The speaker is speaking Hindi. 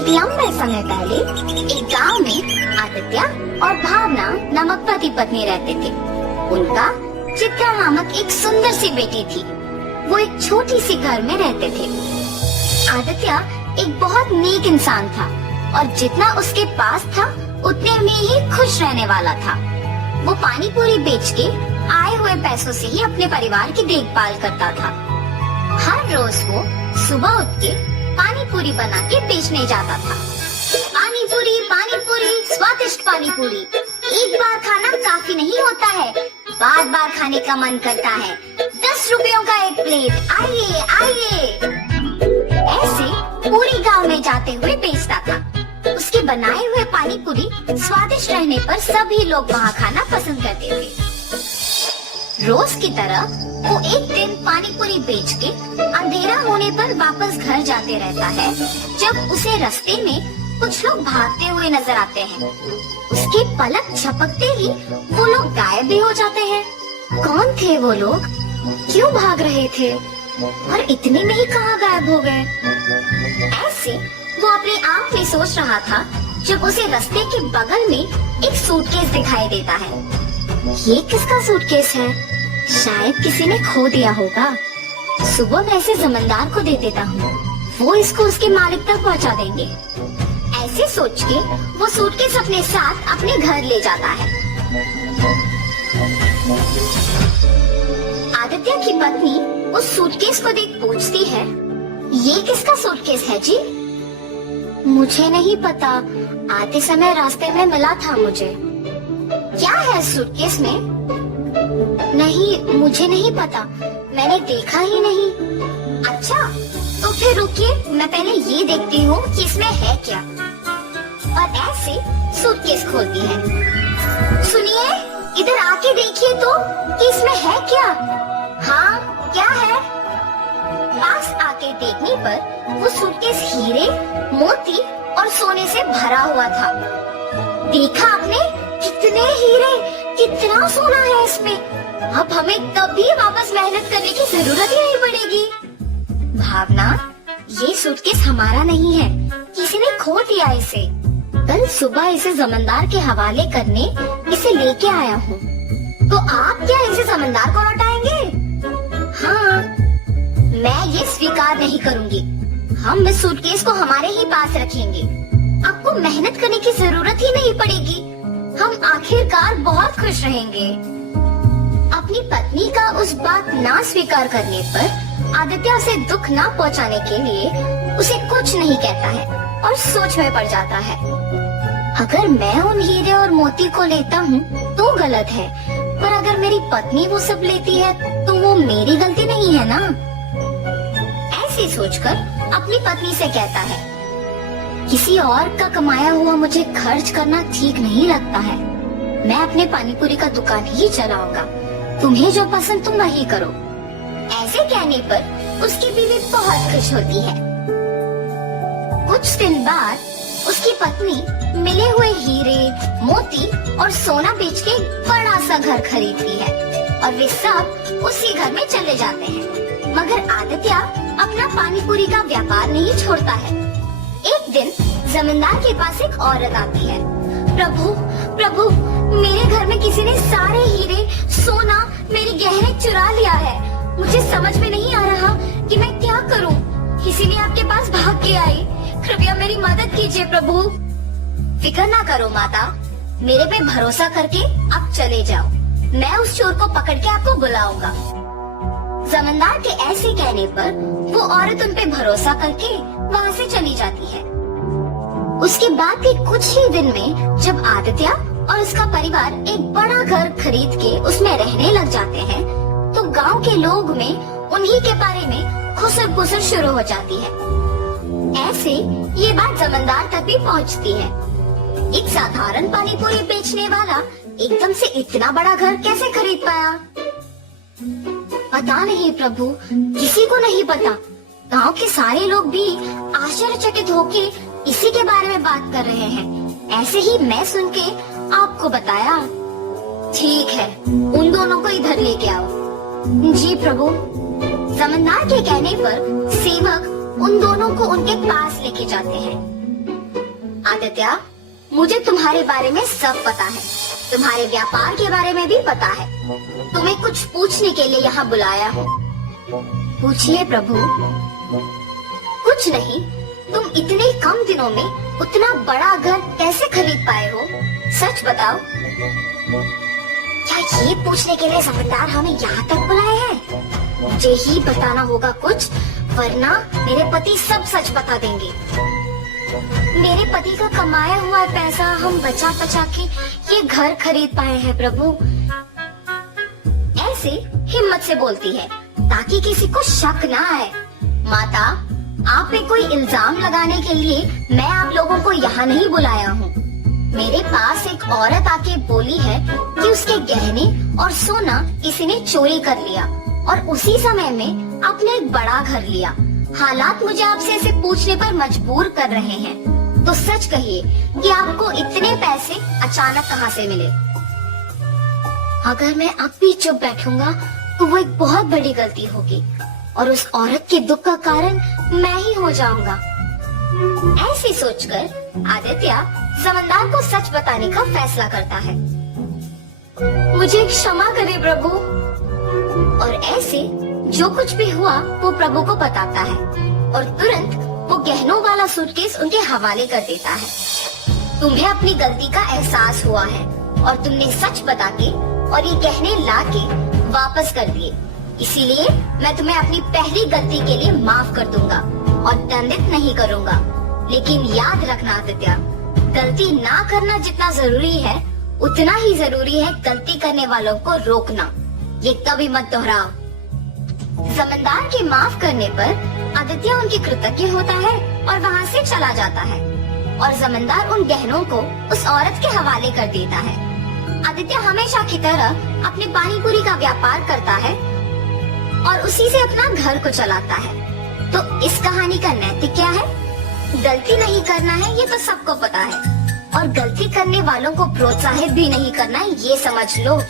एक लंबे समय पहले एक गांव में आदित्य और भावना नामक पति पत्नी रहते थे। उनका चित्रा नामक एक सुंदर सी बेटी थी। वो एक छोटी सी घर में रहते थे। आदित्य एक बहुत नेक इंसान था और जितना उसके पास था उतने में ही खुश रहने वाला था। वो पानी पूरी बेच के आए हुए पैसों से ही अपने परिवार की देखभाल करता था। हर रोज वो सुबह उठ के पानी पूरी बना के बेचने जाता था। पानी पूरी स्वादिष्ट पानी पूरी। एक बार खाना काफी नहीं होता है, बार बार खाने का मन करता है। 10 रुपयों का एक प्लेट, आइए आइए। ऐसे पूरी गांव में जाते हुए बेचता था। उसके बनाए हुए पानी पूरी स्वादिष्ट रहने पर सभी लोग वहाँ खाना पसंद करते थे। रोज की तरह वो एक दिन पानी पूरी बेच के अंधेरा होने पर वापस घर जाते रहता है, जब उसे रास्ते में कुछ लोग भागते हुए नजर आते हैं। उसकी पलक झपकते ही वो लोग गायब भी हो जाते हैं। कौन थे वो लोग, क्यों भाग रहे थे और इतने में ही कहाँ गायब हो गए? ऐसे वो अपने आप में सोच रहा था जब उसे रास्ते के बगल में एक सूटकेस दिखाई देता है। ये किसका सूटकेस है? शायद किसी ने खो दिया होगा। सुबह मैं इसे जमींदार को दे देता हूँ, वो इसको उसके मालिक तक पहुँचा देंगे। ऐसे सोच के वो सूटकेस अपने साथ अपने घर ले जाता है। आदित्य की पत्नी उस सूटकेस को देख पूछती है, ये किसका सूटकेस है जी? मुझे नहीं पता, आते समय रास्ते में मिला था मुझे। क्या है सूटकेस में? नहीं, मुझे नहीं पता, मैंने देखा ही नहीं। अच्छा, तो फिर रुकिए, मैं पहले ये देखती हूँ कि इसमें है क्या। और ऐसे सूटकेस खोलती है। सुनिए, इधर आके देखिए तो कि इसमें है क्या। हाँ, क्या है? पास आके देखने पर वो सूटकेस हीरे, मोती और सोने से भरा हुआ था। देखा आपने, कितने हीरे, कितना सोना है इसमें। अब हमें कभी वापस मेहनत करने की जरूरत ही नहीं पड़ेगी। भावना, ये सूटकेस हमारा नहीं है, किसी ने खो दिया इसे। कल सुबह इसे जमींदार के हवाले करने इसे लेके आया हूँ। तो आप क्या इसे जमींदार को लौटाएंगे? हाँ, मैं ये स्वीकार नहीं करूँगी। हम इस सूटकेस को हमारे ही पास रखेंगे। आपको मेहनत करने की जरूरत ही नहीं पड़ेगी। हम आखिरकार बहुत खुश रहेंगे। अपनी पत्नी का उस बात ना स्वीकार करने पर आदित्य उसे दुख ना पहुंचाने के लिए उसे कुछ नहीं कहता है और सोच में पड़ जाता है। अगर मैं उन हीरे और मोती को लेता हूँ तो गलत है, पर अगर मेरी पत्नी वो सब लेती है तो वो मेरी गलती नहीं है ना। ऐसे सोचकर अपनी पत्नी से कहता है, किसी और का कमाया हुआ मुझे खर्च करना ठीक नहीं लगता है। मैं अपने पानीपुरी का दुकान ही चलाऊंगा, तुम्हें जो पसंद तुम वही करो। ऐसे कहने पर उसकी बीवी बहुत खुश होती है। कुछ दिन बाद उसकी पत्नी मिले हुए हीरे, मोती और सोना बेच के बड़ा सा घर खरीदती है और वे सब उसी घर में चले जाते हैं। मगर आदित्य अपना पानीपुरी का व्यापार नहीं छोड़ता है। एक दिन जमींदार के पास एक औरत आती है। प्रभु, प्रभु, मेरे घर में किसी ने सारे हीरे, सोना, मेरी गहने चुरा लिया है। मुझे समझ में नहीं आ रहा कि मैं क्या करूं, इसीलिए आपके पास भाग के आई। कृपया मेरी मदद कीजिए प्रभु। फिक्र ना करो माता, मेरे पे भरोसा करके आप चले जाओ। मैं उस चोर को पकड़ के आपको बुलाऊंगा। जमींदार के ऐसे कहने पर वो औरत उन पे भरोसा करके वहाँ से चली जाती है। उसके बाद के कुछ ही दिन में जब आदित्य और उसका परिवार एक बड़ा घर खरीद के उसमें रहने लग जाते हैं, तो गांव के लोग में उन्हीं के बारे में खुसर पुसर शुरू हो जाती है। ऐसे ये बात जमींदार तक भी पहुंचती है। एक साधारण पानीपुरी बेचने वाला एकदम से इतना बड़ा घर कैसे खरीद पाया? पता नहीं प्रभु, किसी को नहीं पता। गांव के सारे लोग भी आश्चर्यचकित होके इसी के बारे में बात कर रहे हैं। ऐसे ही मैं सुन के आपको बताया। ठीक है, उन दोनों को इधर लेके आओ। जी प्रभु। जमींदार के कहने पर सेवक उन दोनों को उनके पास लेके जाते हैं। आदित्य, मुझे तुम्हारे बारे में सब पता है, तुम्हारे व्यापार के बारे में भी पता है। तुम्हें कुछ पूछने के लिए यहाँ बुलाया हूँ। पूछिए प्रभु। कुछ नहीं, तुम इतने कम दिनों में उतना बड़ा घर कैसे खरीद पाए हो? सच बताओ। क्या ये पूछने के लिए समझदार हमें यहाँ तक बुलाए हैं? मुझे ही बताना होगा कुछ, वरना मेरे पति सब सच बता देंगे। मेरे पति का कमाया हुआ पैसा हम बचा बचा के ये घर खरीद पाए हैं प्रभु। ऐसे हिम्मत से बोलती है ताकि किसी को शक ना आए। माता, आप पे कोई इल्जाम लगाने के लिए मैं आप लोगों को यहाँ नहीं बुलाया हूँ। मेरे पास एक औरत आके बोली है कि उसके गहने और सोना किसी ने चोरी कर लिया और उसी समय में आपने एक बड़ा घर लिया। हालात मुझे आपसे ऐसे पूछने पर मजबूर कर रहे हैं, तो सच कहिए कि आपको इतने पैसे अचानक कहाँ से मिले? अगर मैं अब भी चुप बैठूंगा तो वो एक बहुत बड़ी गलती होगी और उस औरत के दुख का कारण मैं ही हो जाऊंगा। ऐसी सोचकर आदित्य जमींदार को सच बताने का फैसला करता है। मुझे क्षमा करें प्रभु। और ऐसे जो कुछ भी हुआ वो प्रभु को बताता है और तुरंत वो गहनों वाला सूटकेस उनके हवाले कर देता है। तुम्हें अपनी गलती का एहसास हुआ है और तुमने सच बता के और ये गहने ला के वापस कर दिए, इसीलिए मैं तुम्हें अपनी पहली गलती के लिए माफ कर दूंगा और दंडित नहीं करूंगा। लेकिन याद रखना आदित्य, गलती ना करना जितना जरूरी है उतना ही जरूरी है गलती करने वालों को रोकना। ये कभी मत दोहराओ। जमींदार के माफ करने पर आदित्य उनकी कृतज्ञ होता है और वहाँ से चला जाता है और जमींदार उन गहनों को उस औरत के हवाले कर देता है। आदित्य हमेशा की तरह अपने पानी पूरी का व्यापार करता है और उसी से अपना घर को चलाता है। तो इस कहानी का नैतिक क्या है? गलती नहीं करना है ये तो सबको पता है और गलती करने वालों को प्रोत्साहित भी नहीं करना है, ये समझ लो।